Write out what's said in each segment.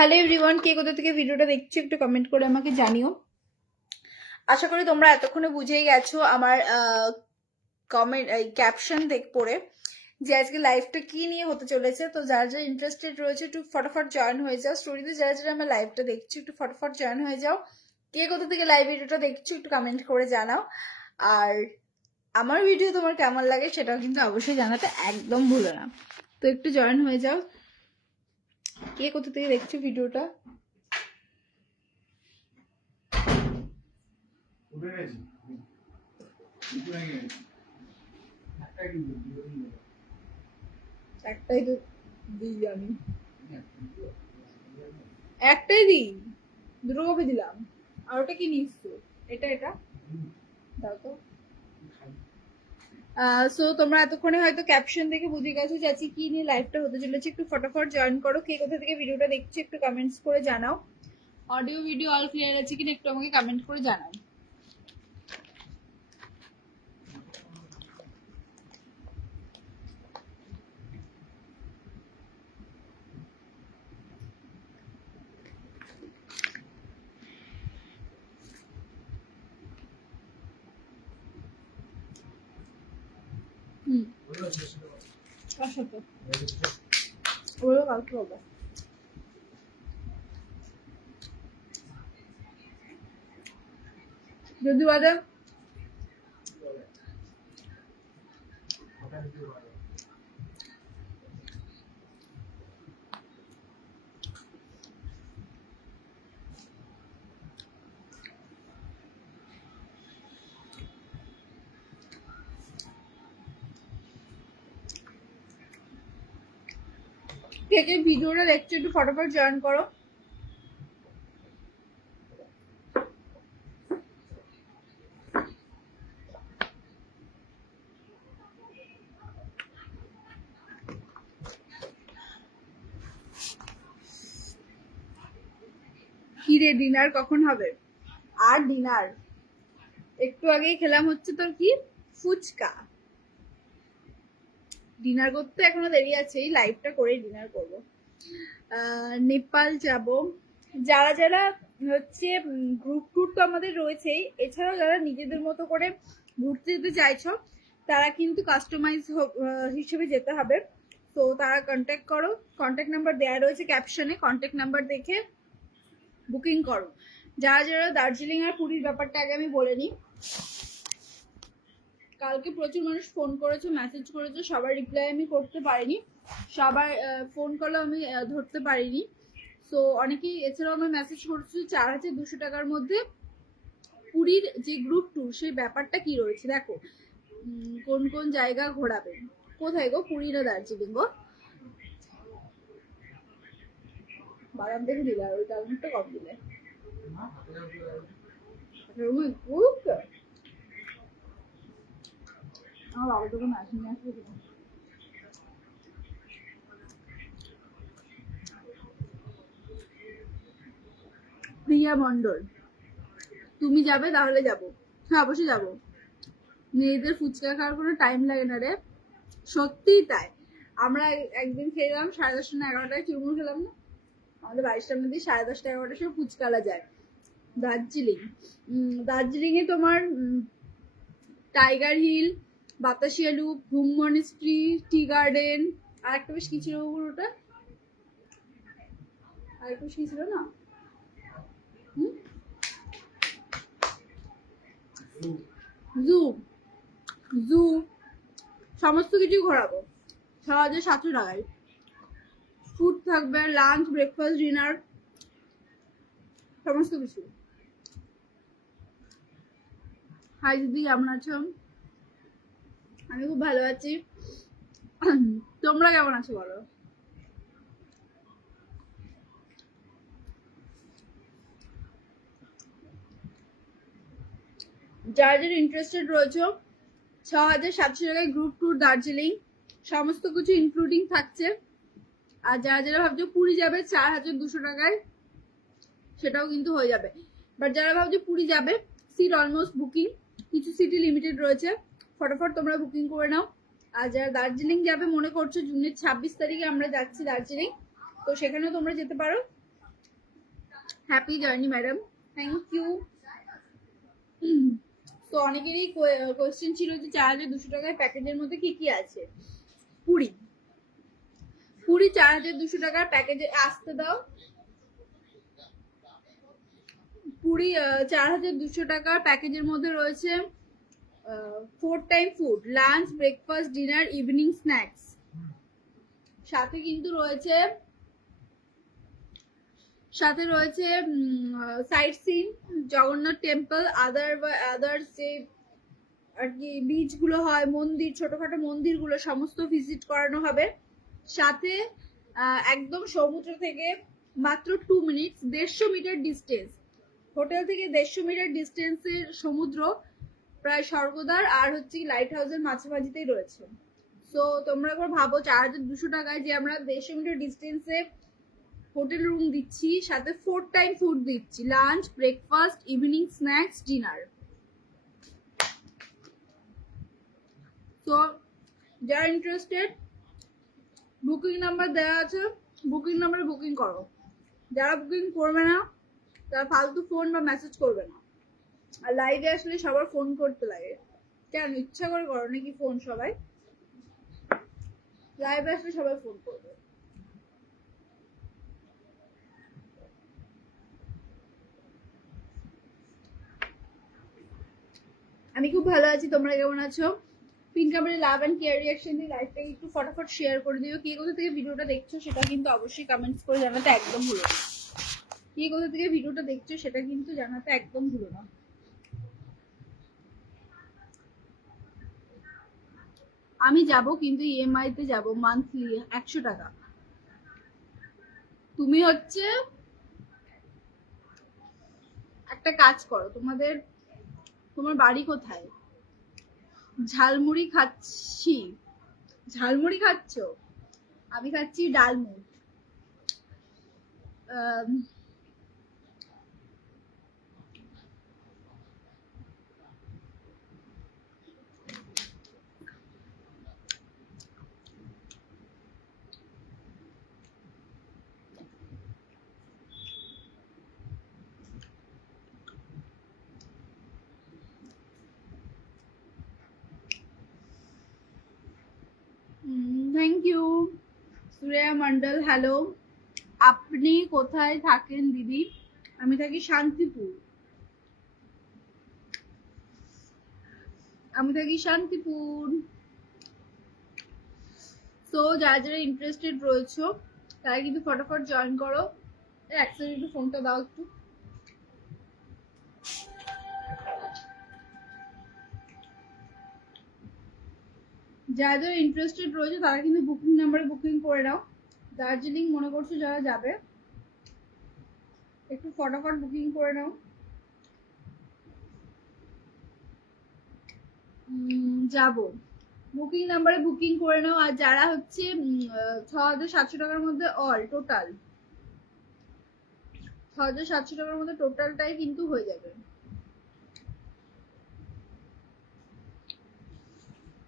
Hello everyone, কে কোথা থেকে ভিডিওটা দেখছো একটু কমেন্ট করে আমাকে জানিও। আশা করি তোমরা এতক্ষণে বুঝেই গেছো আমার কমেন্ট ক্যাপশন পড়ে যে আজকে লাইভটা কি নিয়ে হতে চলেছে। তো যারা যারা ইন্টারেস্টেড রয়েছে একটু ফটাফট জয়েন হয়ে যাও। স্টোরিতে যারা যারা আমার লাইভটা দেখছো একটু ফটাফট জয়েন হয়ে যাও। কে কোথা থেকে লাইভ ভিডিওটা দেখছো একটু কমেন্ট করে জানাও। আর আমার ভিডিও তোমার কেমন লাগে সেটাও কিন্তু অবশ্যই জানাতে একদম ভুলো না। তো একটু জয়েন হয়ে যাও। কে কোথা থেকে দেখছো ভিডিওটা? একটাই তো দিই আমি, একটাই দিই, দুটো কপি দিলাম। আর ওটা কি নিচ্ছো? এটা এটা দাও তো। সো তোমরা এতক্ষণে হয়তো ক্যাপশন দেখে বুঝে গেছো যে আজকে কি নিয়ে লাইভটা হতে চলেছে। একটু ফটাফট জয়েন করো। কে কোথা থেকে ভিডিওটা দেখছো একটু কমেন্টস করে জানাও। অডিও ভিডিও অল ক্লিয়ার আছে কিনা একটু আমাকে কমেন্ট করে জানাও। আসো তো, ওগুলো কালকে হবে। যদি বলে কে কে ভিডিওটা দেখছো একটু ফটাফট জয়েন করো। কি রে, ডিনার কখন হবে? আর ডিনার একটু আগেই খেলাম হচ্ছে তোর কি ফুচকা। ডিনার করতে এখনো দেরি আছে, এই লাইভটা করে ডিনার করব। নেপাল যাব। যারা যারা হচ্ছে গ্রুপ ট্যুর তো আমাদের রয়েছেই, এছাড়াও যারা নিজেদের মতো করে ঘুরতে যেতে চাইছো তারা কিন্তু কাস্টমাইজ হিসেবে যেতে হবে। তো তারা কন্ট্যাক্ট করো, কন্ট্যাক্ট নাম্বার দেওয়া রয়েছে ক্যাপশনে, কন্ট্যাক্ট নাম্বার দেখে বুকিং করো। যারা যারা দার্জিলিং আর পুরীর ব্যাপারটা আগে আমি বলে নিই। কালকে প্রচুর মানুষ ফোন করেছে, মেসেজ করেছে, সবার রিপ্লাই আমি করতে পারিনি, সবার ফোন কলও আমি ধরতে পারিনি। সো অনেকেই এছাড়াও আমি মেসেজ করছি 4,200 টাকার মধ্যে পুরীর যে গ্রুপ ট্যুর সেই ব্যাপারটা কি রয়েছে দেখো। কোন কোন জায়গা ঘোরাবেন, কোথায় গো, পুরী না দার্জিলিং গো? বাদাম দেখে দিলে আর ওই টাইমটা কম দিলে আমার বাবা যখন আসেনি আসবে। প্রিয়া মন্ডল, তুমি যাবে তাহলে যাব। হ্যাঁ অবশ্যই যাব। মেয়েদের ফুচকা খাওয়ার কোনো টাইম লাগে না রে, সত্যিই তাই। আমরা একদিন খেলাম 10:30 না 11টায় চুরমুর খেলাম না, আমাদের বাড়ির সামনে দিয়ে 10:30 11টার সময় ফুচকালা যায়। দার্জিলিং, দার্জিলিং এ তোমার টাইগার হিল, বাতাসিয়া লুপ, ঘুম মনিস্ট্রি, টি গার্ডেন, আর একটা বেশ কি ছিল ওটা, আর একটা বেশ কি ছিল না, জু, জু, সমস্ত কিছু ঘোরাবো 6,700 টাকায়। ফুড থাকবে, লাঞ্চ, ব্রেকফাস্ট, ডিনার, সমস্ত কিছু। হাই দিদি, কেমন আছো? আমি খুব ভালো আছি, তোমরা কেমন আছো বলো? যারা যারা ইন্টারেস্টেড রয়েছে 6,700 টাকায় গ্রুপ ট্যুর দার্জিলিং, সমস্ত কিছু ইনক্লুডিং থাকছে। আর যারা যারা ভাবছো পুরী যাবে 4,200 টাকায়, সেটাও কিন্তু হয়ে যাবে। বাট যারা ভাবছো পুরী যাবে, সিট অলমোস্ট বুকিং, কিছু সিটি লিমিটেড রয়েছে, ফটাফট তোমরা বুকিং করে নাও। আর যারা দার্জিলিং যাবে মনে করছো জুনের 26 তারিখে আমরা যাচ্ছি দার্জিলিং, তো সেখানেও তোমরা যেতে পারো। Happy journey madam, thank you. তো অনেকেরই কোয়েশ্চেন ছিল যে 4200 টাকায় প্যাকেজের মধ্যে কি কি আছে। পুরি 4200 টাকার প্যাকেজে আসতে দাও। পুরি 4200 টাকার প্যাকেজের মধ্যে রয়েছে 4 time food, lunch, breakfast, dinner, evening snacks. সাথে কিন্তু রয়েছে sight seen, Jagannath temple, others যে আর কি বিচ গুলো হয়, মন্দির, ছোটখাটো মন্দিরগুলো সমস্ত ভিজিট করানো হবে। সাথে একদম সমুদ্র থেকে মাত্র 2 মিনিট, 150 মিটার ডিস্টেন্স, হোটেল থেকে 150 মিটার ডিস্টেন্সের সমুদ্র, প্রায় স্বর্গদ্বার আর হচ্ছে লাইট হাউসের মাঝামাঝিতেই রয়েছে। সো তোমরা একবার ভাবো 4200 টাকায় যে আমরা 150 মিটার ডিস্টেন্সে হোটেল রুম দিচ্ছি, সাথে 4 টাইম ফুড দিচ্ছি, lunch, breakfast, evening snacks, dinner. তো যারা ইন্টারেস্টেড, বুকিং নাম্বার দেওয়া আছে, বুকিং নাম্বারে বুকিং করো। যারা বুকিং করবে না তারা ফালতু ফোন বা মেসেজ করবে না। আর লাইভে আসলে সবার ফোন করতে লাগে, কেন ইচ্ছা করে করো নাকি ফোন? সবাই লাইভে আসলে সবাই ফোন করবে। আমি খুব ভালো আছি, তোমরা কেমন আছো? পিন কামেন্টে লাভ এন্ড কেয়ার রিঅ্যাকশন দিয়ে লাইভটাকে একটু ফটাফট শেয়ার করে দিও। কে কোথা থেকে ভিডিওটা দেখছো সেটা কিন্তু অবশ্যই কমেন্টস করে জানাতে একদম ভুলো না। কে কোথা থেকে ভিডিওটা দেখছো সেটা কিন্তু জানাতে একদম ভুলো না। আমি যাব, কিন্তু ইএমআই তে যাব, মান্থলি 100 টাকা। তুমি হচ্ছে একটা কাজ করো, তোমার বাড়ি কোথায়? ঝালমুড়ি খাচ্ছি। ঝালমুড়ি খাচ্ছ? আমি খাচ্ছি ডালমুট। Thank you Sureya Mondal. Hello, আপনি কোথায় থাকেন দিদি? আমি থাকি শান্তিপুর। তো যারা যারা ইন্টারেস্টেড রয়েছে তারা কিন্তু ফটাফট জয়েন করো। অ্যাকচুয়ালি একটু ফোনটা দাও একটু। যারা যারা ইন্টারেস্টেড রয়েছে তারা কিন্তু বুকিং নাম্বারে বুকিং করে নাও। দার্জিলিং মনে করছো যারা যাবে, একটু ফটাফট বুকিং করে নাও। যাবো, বুকিং নাম্বারে বুকিং করে নাও। আর যারা হচ্ছে 6700 টাকার মধ্যে অল টোটাল 6700 টাকার মধ্যে টোটালটাই কিন্তু হয়ে যাবে।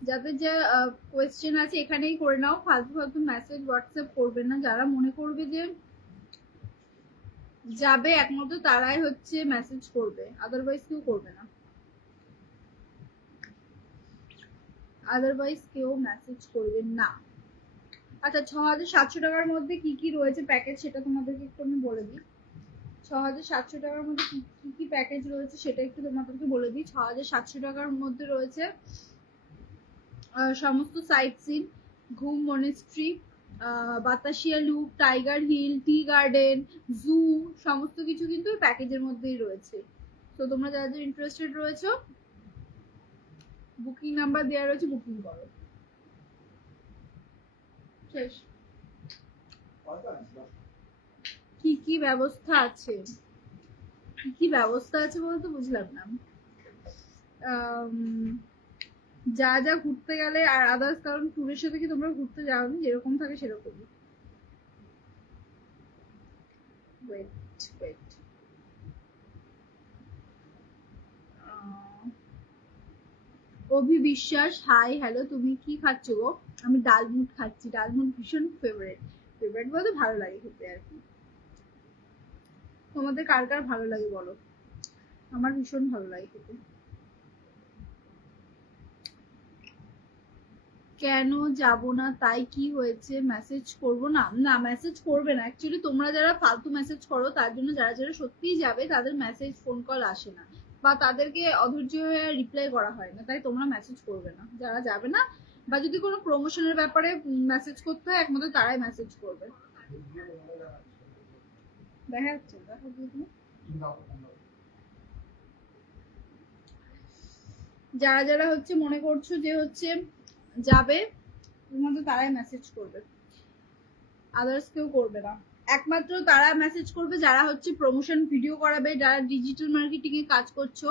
যাদের যে কোয়েশ্চেন আছে এখানেই করে নাও, ফালতু ফালতু মেসেজ হোয়াটসঅ্যাপ করবে না। যারা মনে করবে যে যাবে একমাত্র তারাই হচ্ছে মেসেজ করবে, আদারওয়াইজ কেউ করবে না। আদারওয়াইজ কেউ মেসেজ করবে না। আচ্ছা, 6700 টাকার মধ্যে কি কি রয়েছে প্যাকেজ সেটা তোমাদেরকে একটু আমি বলে দিই। 6700 টাকার মধ্যে কি কি প্যাকেজ রয়েছে সেটা একটু তোমাদেরকে বলে দিই। 6700 টাকার মধ্যে রয়েছে সমস্ত sight seen, Ghoom monastery, Batasia loop, tiger hill, tea garden, zoo, সমস্ত কিছু কিন্তু প্যাকেজের মধ্যেই রয়েছে। তো তোমরা যারা যারা ইন্টারেস্টেড রয়েছে বুকিং নাম্বার দেওয়া রয়েছে, বুকিং করো। শেষ। কি কি ব্যবস্থা আছে? কি কি ব্যবস্থা আছে বলতে বুঝলাম না। যা যা ঘুরতে গেলে আর আদার্স, কারণ ট্যুরের সাথে কি তোমরা ঘুরতে যাওনি, যেরকম থাকে সেরকমই। ওয়েট ওয়েট, অভি বিশ্বাস, হাই হ্যালো, তুমি কি খাচ্ছ গো? আমি ডালমুট খাচ্ছি। ডালমুট ভীষণ ফেভারিট বলতে ভালো লাগে খেতে আর কি। তোমাদের কার কার ভালো লাগে বলো? আমার ভীষণ ভালো লাগে খেতে। কেন যাব না? তাই কি হয়েছে? মেসেজ করব না? না, মেসেজ করবে না। অ্যাকচুয়ালি তোমরা যারা ফালতু মেসেজ করো, তার জন্য যারা যারা সত্যিই যাবে তাদের মেসেজ ফোন কল আসে না, বা তাদেরকে অধৈর্য হয়ে রিপ্লাই করা হয় না, তাই তোমরা মেসেজ করবে না। যারা যাবে না, বা যদি কোনো প্রমোশনের ব্যাপারে মেসেজ করতে হয়, একমাত্র তারাই মেসেজ করবে। দেখা যাচ্ছে, দেখা যাচ্ছে। যারা যারা হচ্ছে মনে করছো যে হচ্ছে যাবে, একমাত্র তারাই মেসেজ করবে, আদার্স কেউ করবে না। একমাত্র তারা মেসেজ করবে যারা হচ্ছে প্রমোশন ভিডিও করাবে, যারা ডিজিটাল মার্কেটিং এ কাজ করছো।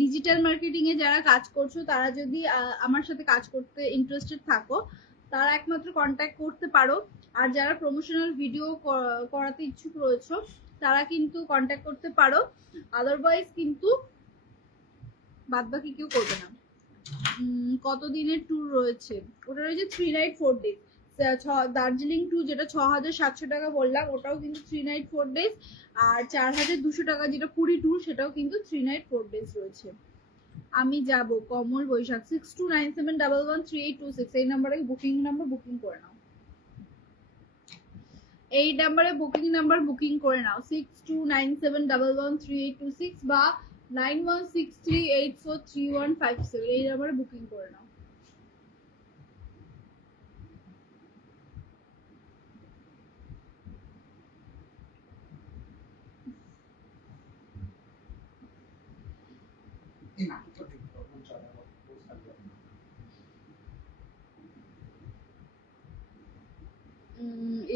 ডিজিটাল মার্কেটিং এ যারা কাজ করছো, তারা যদি আমার সাথে কাজ করতে ইন্টারেস্টেড থাকো, তারা একমাত্র কন্ট্যাক্ট করতে পারো। আর যারা প্রমোশনাল ভিডিও করাতে ইচ্ছুক রয়েছো, তারা কিন্তু কন্ট্যাক্ট করতে পারো। আদারওয়াইজ কিন্তু বাদবাকি কেউ করবে না। কতদিনের ট্যুর রয়েছে? ওটা রয়েছে 3 নাইট 4 ডে। দার্জিলিং ট্যুর যেটা 6,700 টাকা বললাম, ওটাও কিন্তু 3 নাইট 4 ডেজ। আর 4,200 টাকা যেটা পুরী ট্যুর, সেটাও কিন্তু 3 নাইট 4 ডেজ রয়েছে। আমি যাব। কমল বৈশাখ। 6297113826 এই নাম্বারে বুকিং নাম্বার বুকিং করে নাও। এই নাম্বারে বুকিং করে নাও 6297113826 বা 9163843157 এই নাম্বারে বুকিং করে নাও।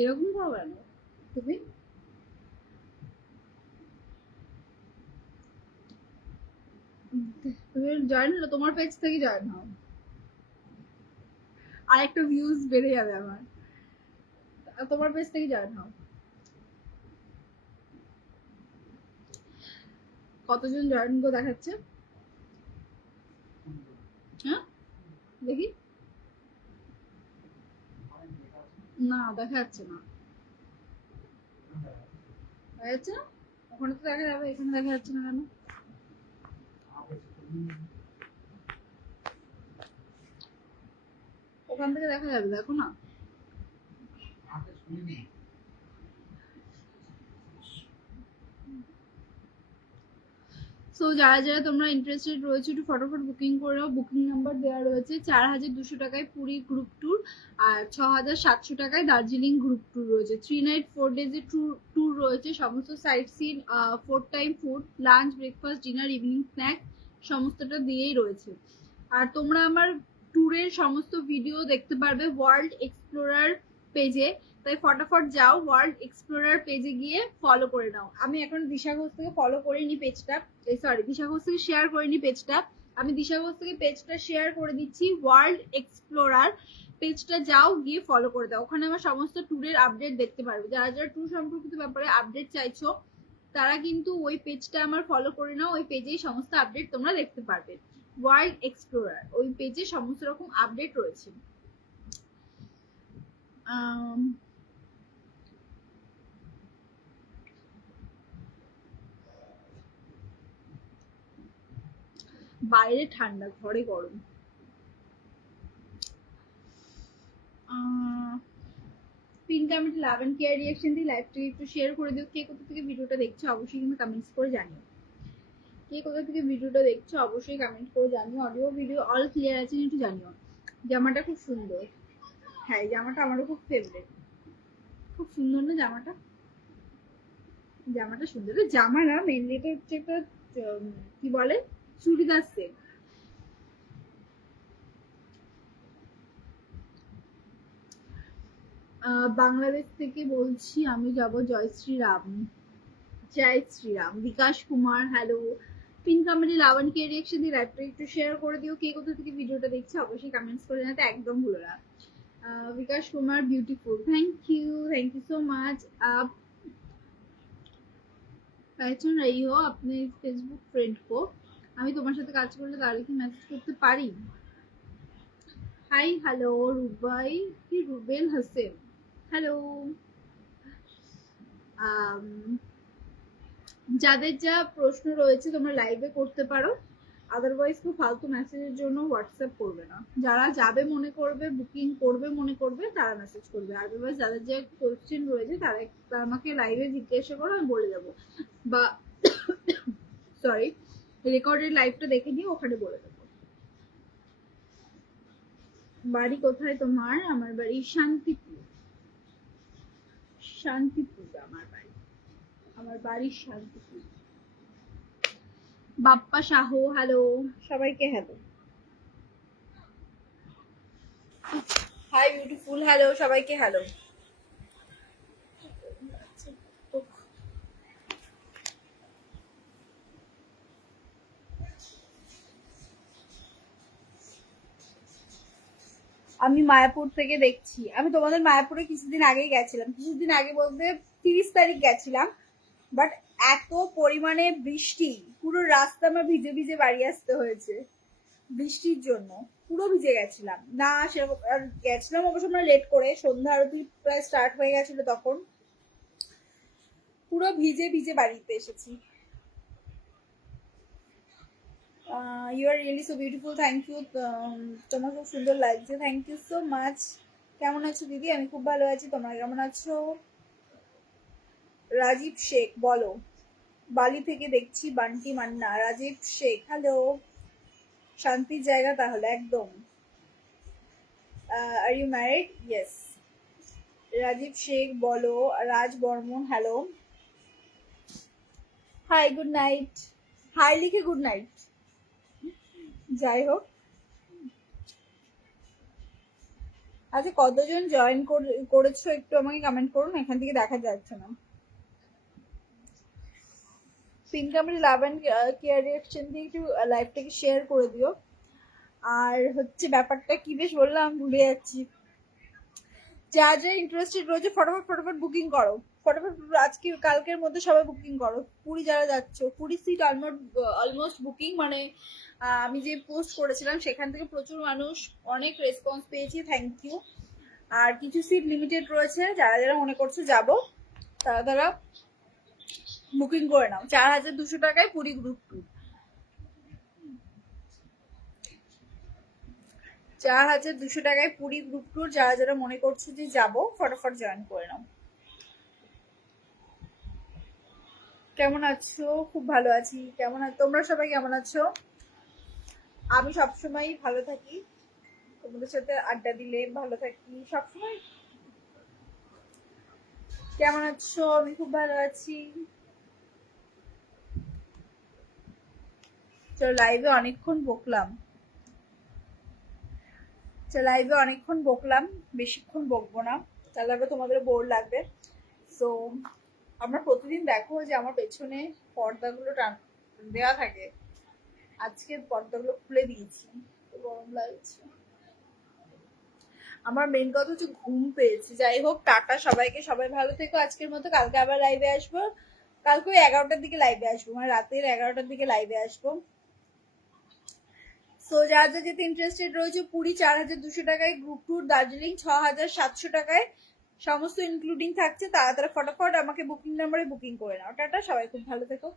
এরকম হবে না তুমি। তুমি জয়েন হলো, তোমার পেজ থেকে জয়েন হও, আর একটা ভিউজ বেড়ে যাবে আমার। তোমার পেজ থেকে জয়েন হও। কতজন জয়েন গো দেখাচ্ছে? হ্যাঁ দেখি। না, দেখা যাচ্ছে না। দেখা যাচ্ছে না? ওখানে তো দেখা যাবে, এখানে দেখা যাচ্ছে না কেন? ওখান থেকে দেখা যাবে, দেখো না। সো যারা যারা তোমরা ইন্টারেস্টেড রয়েছে, একটু ফটোফট বুকিং করে নাও। বুকিং নাম্বার দেওয়া রয়েছে। 4,200 টাকায় পুরী গ্রুপ ট্যুর, আর 6,700 টাকায় দার্জিলিং গ্রুপ ট্যুর রয়েছে। 3 নাইট 4 ডেজের ট্যুর রয়েছে। সমস্ত sight seen, 4 time food, lunch, breakfast, dinner, evening snacks সমস্তটা দিয়েই রয়েছে। আর তোমরা আমার ট্যুরের সমস্ত ভিডিও দেখতে পারবে ওয়ার্ল্ড এক্সপ্লোরার পেজে। তাই ফটাফট যাও ওয়ার্ল্ড এক্সপ্লোরার পেজে গিয়ে ফলো করে নাও। আমি এখন দিশা ঘোষ থেকে ফলো করিনি পেজটা, সরি দিশা ঘোষ থেকে শেয়ার করিনি পেজটা। আমি দিশা ঘোষ থেকে পেজটা শেয়ার করে দিচ্ছি। ওয়ার্ল্ড এক্সপ্লোরার পেজটা যাও, গিয়ে ফলো করে দাও। ওখানে আমার সমস্ত ট্যুরের আপডেট দেখতে পারবে। যারা যারা ট্যুর সম্পর্কিত ব্যাপারে আপডেট চাইছো, তারা কিন্তু ওই পেজটা আমার ফলো করে নাও। ওই পেজেই সমস্ত আপডেট তোমরা দেখতে পারবে। ওয়ার্ল্ড এক্সপ্লোরার ওই পেজে সমস্ত রকম আপডেট রয়েছে। বাইরে ঠান্ডা, ঘরে গরম। Pin comment love and care reaction দিয়ে লাইভটাকে একটু শেয়ার করে দিও। কে কোথা থেকে ভিডিওটা দেখছো অবশ্যই কিন্তু কমেন্টস করে জানিও। কে কোথা থেকে ভিডিওটা দেখছো অবশ্যই কমেন্ট করে জানিও। অডিও ভিডিও অল ক্লিয়ার আছে একটু জানিও। জামাটা খুব সুন্দর। হ্যাঁ, এই জামাটা আমারও খুব ফেভারিট। খুব সুন্দর না জামাটা? জামাটা সুন্দর। জামা না, মেনলি এটা হচ্ছে একটা কি বলে, চুড়িদার সেট। বাংলাদেশ থেকে বলছি, আমি যাব। জয় শ্রীরাম। জয় শ্রীরাম। বিকাশ কুমার হ্যালো। পিন কমেন্টে লাবণ কে রিঅ্যাকশন দিয়ে লাইভটা একটু শেয়ার করে দিও। কে কোথা থেকে ভিডিওটা দেখছে অবশ্যই কমেন্টস করে জানাতে একদম ভুলো না। Vikas Kumar beautiful, thank you so much. आप पहचान रही हो अपने फेसबुक फ्रेंड को? আমি তোমার সাথে কাজ করলে তাহলে কি মেসেজ করতে পারি? হাই হ্যালো রুবাই কি রুবেল হাসেন, হ্যালো। যাদের যা প্রশ্ন রয়েছে তোমরা লাইভে করতে পারো, আদারওয়াইজ কেউ ফালতু মেসেজের জন্য হোয়াটসঅ্যাপ করবে না। যারা যাবে মনে করবে, বুকিং করবে মনে করবে, তারা মেসেজ করবে। আদারওয়াইজ যাদের যে কোশ্চেন রয়েছে তারা আমাকে লাইভে জিজ্ঞাসা করো, আমি বলে দেবো, বা সরি রেকর্ডেড লাইভটা দেখে নিয়ে ওখানে বলে দেবো। বাড়ি কোথায় তোমার? আমার বাড়ি শান্তিপুর। শান্তিপুর আমার বাড়ি শান্তিপুর। বাপ্পা সাহু হ্যালো, সবাইকে হ্যালো। হাই বিউটিফুল হ্যালো, সবাইকে হ্যালো। আমি মায়াপুর থেকে দেখছি। আমি তোমাদের মায়াপুরে কিছুদিন আগেই গেছিলাম, কিছুদিন আগে বলতে 30 তারিখ গেছিলাম। বাট এত পরিমাণে বৃষ্টি, পুরো রাস্তা আমার ভিজে ভিজে বাড়ি আসতে হয়েছে বৃষ্টির জন্য। পুরো ভিজে গেছিলাম না, সেরকম গেছিলাম অবশ্য আমরা লেট করে, সন্ধ্যা আরতি প্রায় স্টার্ট হয়ে গেছিল তখন। পুরো ভিজে ভিজে বাড়িতে এসেছি। You are really so beautiful, thank you. তোমার খুব সুন্দর লাগছে, থ্যাংক ইউ সো মাচ। কেমন আছো দিদি? আমি খুব ভালো আছি, তোমরা কেমন আছো? রাজীব শেখ বলো, বালি থেকে দেখছি বান্টি মান্না। রাজীব শেখ হ্যালো, শান্তির জায়গা তাহলে একদম। Are you married? Yes. Rajib Sheikh বলো, Raj Barman hello, hi good night. Hi লিখে গুড নাইট। যাই হোক, আচ্ছা কতজন জয়েন করেছো একটু আমাকে কমেন্ট করুন, এখান থেকে দেখা যাচ্ছে না। পিনকামের লাভ অ্যান্ড কেয়ার রিয়াকশন দিয়ে একটু লাইভটাকে শেয়ার করে দিও। আর হচ্ছে ব্যাপারটা কি বেশ বললাম, ভুলে যাচ্ছি। যা যা ইন্টারেস্টেড রয়েছে ফটাফট ফটাফট বুকিং করো, ফটাফট আজকে কালকের মধ্যে সবাই বুকিং করো। পুরী যারা যাচ্ছ, পুরী সিট অলমোস্ট বুকিং, মানে আমি যে পোস্ট করেছিলাম সেখান থেকে প্রচুর মানুষ অনেক রেসপন্স পেয়েছি, থ্যাংক ইউ। আর কিছু সিট লিমিটেড রয়েছে, যারা যারা মনে করছো যাবো তারা তারা বুকিং করে নাও। 4200 টাকায় পুরী গ্রুপ ট্যুর, 4200 টাকায় পুরী গ্রুপ ট্যুর। যারা যারা মনে করছো যে যাবো ফটাফট জয়েন করে নাও। কেমন আছো? খুব ভালো আছি। কেমন তোমরা সবাই কেমন আছো? আমি সবসময় ভালো থাকি, তোমাদের সাথে আড্ডা দিলে ভালো থাকি সবসময়। কেমন আছো? আমি খুব ভালো আছি। চলো লাইভে অনেকক্ষণ বকলাম, বেশিক্ষণ বকবো না, তাহলে আবার তোমাদের বোর লাগবে। তো আমরা প্রতিদিন দেখো যে আমার পেছনে পর্দাগুলো দেওয়া থাকে, আজকে পর্দাগুলো খুলে দিয়েছি, গরম লাগছে। আমার মেন কথা হচ্ছে ঘুম পেয়েছে। যাই হোক, টাটা সবাইকে, সবাই ভালো থেকো আজকের মতো। কালকে আবার লাইভে আসবো, কালকে 11টার দিকে লাইভে আসবো, মানে রাতের 11টার দিকে লাইভে আসবো। সো যারা যা যেতে ইন্টারেস্টেড রয়েছে, পুরী 4200 টাকায় গ্রুপ ট্যুর, দার্জিলিং 6700 টাকায় সমস্ত ইনক্লুডিং থাকছে। তারা তারা ফটাফট আমাকে বুকিং নাম্বারে বুকিং করে নাও। টাটা, সবাই খুব ভালো থেকো।